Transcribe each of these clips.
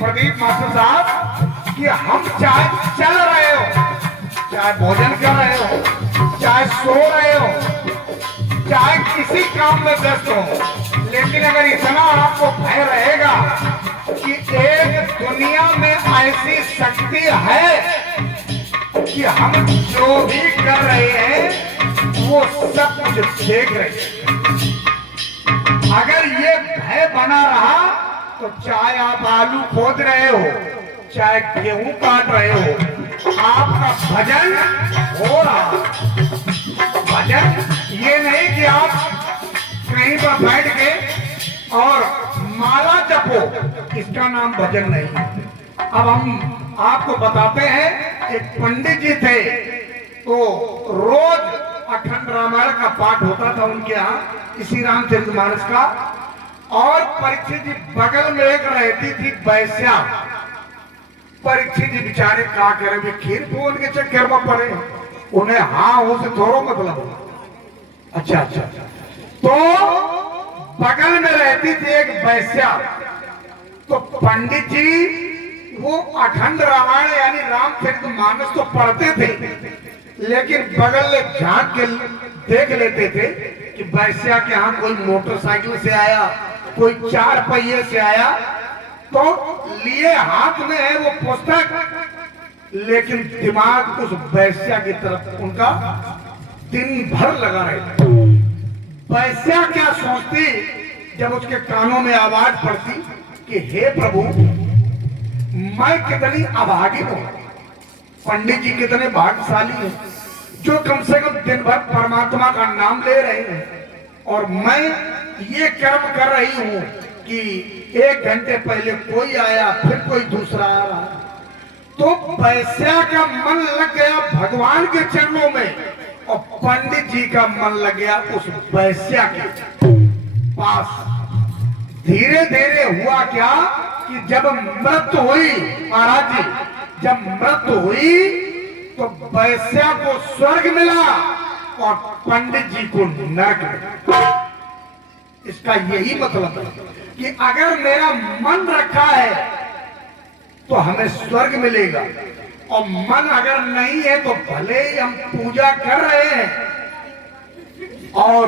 Pradeep master साहब कि हम चाहे चल रहे हो, चाहे भोजन कर रहे हो, चाहे सो रहे हो, चाहे किसी काम में व्यस्त हो, लेकिन अगर इतना आपको भय रहेगा कि एक दुनिया में ऐसी शक्ति है कि हम जो भी कर रहे हैं वो सब कुछ देख रहे हैं, अगर ये भय बना रहा तो चाहे आप आलू खोद रहे हो, चाहे गेहूं काट रहे हो, आपका भजन हो रहा। भजन ये नहीं कि आप कहीं पर बैठ के और माला जपो, इसका नाम भजन नहीं। अब हम आपको बताते हैं, एक पंडित जी थे तो रोज अखंड रामायण का पाठ होता था उनके यहाँ, इसी रामचरितमानस का। और परीक्षित जी बगल में एक रहती थी वैश्या। परीक्षित जी बेचारे क्या करे, खीर पून के चक्कर में पड़े, उन्हें हाँ हो से थोड़ो मतलब। अच्छा, तो बगल में रहती थी एक वैश्या। तो पंडित जी वो अखंड रामायण यानी रामचरितमानस तो पढ़ते थे, लेकिन बगल में झांक के देख लेते थे कि वैश्या के यहाँ कोई मोटरसाइकिल से आया, कोई 4 पहिए से आया, तो लिए हाथ में है वो पुस्तक, लेकिन दिमाग उस वैश्या की तरफ उनका दिन भर लगा रहता। वैश्या क्या सोचती जब उसके कानों में आवाज पड़ती कि हे प्रभु, मैं कितनी अभागी हूं, पंडित जी कितने भाग्यशाली हैं जो कम से कम दिन भर परमात्मा का नाम ले रहे हैं, और मैं ये कर्म कर रही हूं कि 1 घंटे पहले कोई आया, फिर कोई दूसरा आ रहा। तो वैश्या का मन लग गया भगवान के चरणों में, और पंडित जी का मन लग गया उस वैश्या के पास। धीरे धीरे हुआ क्या कि जब मृत्यु हुई, महाराज जी, जब मृत्यु हुई तो वैश्या को स्वर्ग मिला और पंडित जी को नरक मिला। इसका यही मतलब है कि अगर मेरा मन रखा है तो हमें स्वर्ग मिलेगा, और मन अगर नहीं है तो भले ही हम पूजा कर रहे हैं, और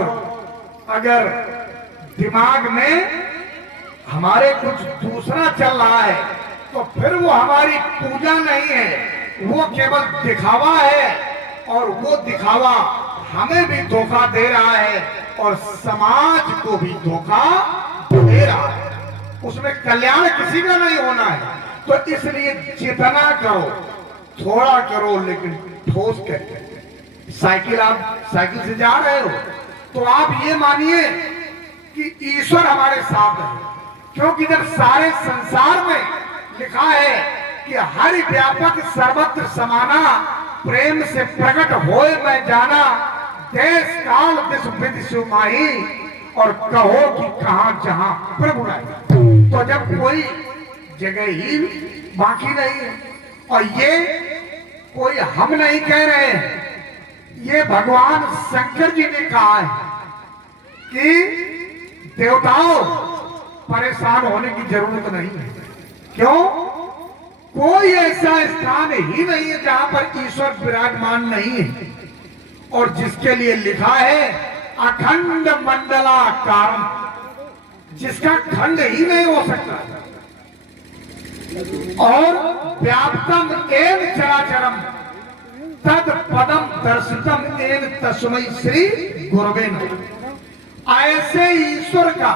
अगर दिमाग में हमारे कुछ दूसरा चल रहा है तो फिर वो हमारी पूजा नहीं है, वो केवल दिखावा है, और वो दिखावा हमें भी धोखा दे रहा है और समाज को भी धोखा दे रहा है। उसमें कल्याण किसी का नहीं होना है। तो इसलिए जितना करो थोड़ा करो, लेकिन ठोस करके। साइकिल, आप साइकिल से जा रहे हो तो आप ये मानिए कि ईश्वर हमारे साथ है, क्योंकि जब सारे संसार में लिखा है कि हर व्यापक सर्वत्र समाना, प्रेम से प्रकट होए मैं जाना, देश काल दिस विधि सुमाही, और कहो कि कहां जहां प्रभु राय। तो जब कोई जगह ही बाकी नहीं है, और ये कोई हम नहीं कह रहे हैं, ये भगवान शंकर जी ने कहा है कि देवताओं परेशान होने की जरूरत नहीं है। क्यों? कोई ऐसा स्थान ही नहीं है जहां पर ईश्वर विराजमान नहीं है, और जिसके लिए लिखा है अखंड मंडलाकारं, जिसका खंड ही नहीं हो सकता, और व्याप्तम एव चराचरम तद पदम दर्शितम एव तस्मै श्री गुरवे नमः। ऐसे ईश्वर का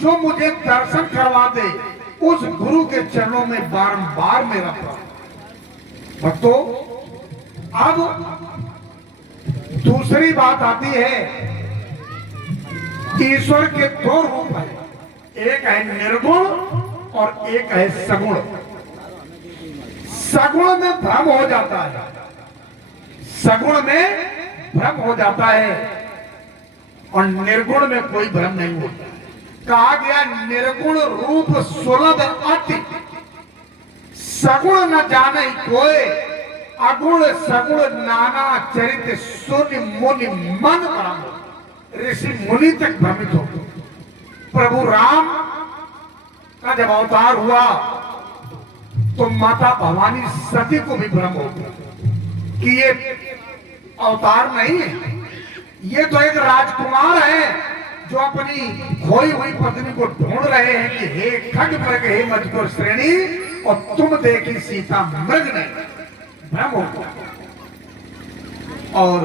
जो मुझे दर्शन करवा दे, उस गुरु के चरणों में बारंबार मेरा प्रार्थना। भक्तों, अब दूसरी बात आती है, ईश्वर के 2 रूप हैं, एक है निर्गुण और एक है सगुण। सगुण में भ्रम हो जाता है, सगुण में भ्रम हो जाता है और निर्गुण में कोई भ्रम नहीं होता। कहा गया निर्गुण रूप सुलभ अति, सगुण न जाने कोई, अगुण सगुण नाना चरित सुनि मुनि मन परम। ऋषि मुनि तक भ्रमित हो। प्रभु राम का जब अवतार हुआ तो माता भवानी सती को भी भ्रम हो गया कि ये अवतार नहीं है, ये तो एक राजकुमार है जो अपनी खोई हुई पत्नी को ढूंढ रहे हैं कि हे खग मृग हे मजगुर श्रेणी, और तुम देखी सीता मृग ने। भ्रम हो गया। और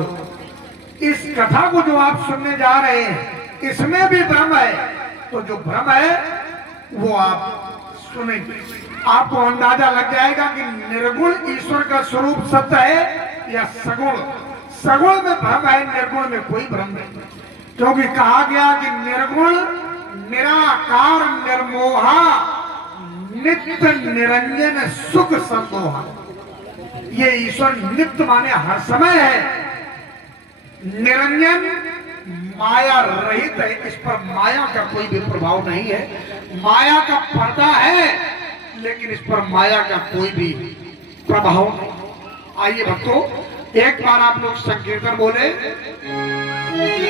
इस कथा को जो आप सुनने जा रहे हैं इसमें भी भ्रम है। तो जो भ्रम है वो आप सुनेंगे, आपको अंदाजा लग जाएगा कि निर्गुण ईश्वर का स्वरूप सत्य है या सगुण। सगुण में भ्रम है, निर्गुण में कोई भ्रम नहीं। क्योंकि कहा गया कि निर्गुण निराकार निर्मोहा नित्य निरंजन सुख संतोहा। ये ईश्वर नित्य माने हर समय है, निरंजन माया रहित है, इस पर माया का कोई भी प्रभाव नहीं है। माया का पर्दा है लेकिन इस पर माया का कोई भी प्रभाव नहीं। आइए भक्तों, एक बार आप लोग संकीर्तन बोले।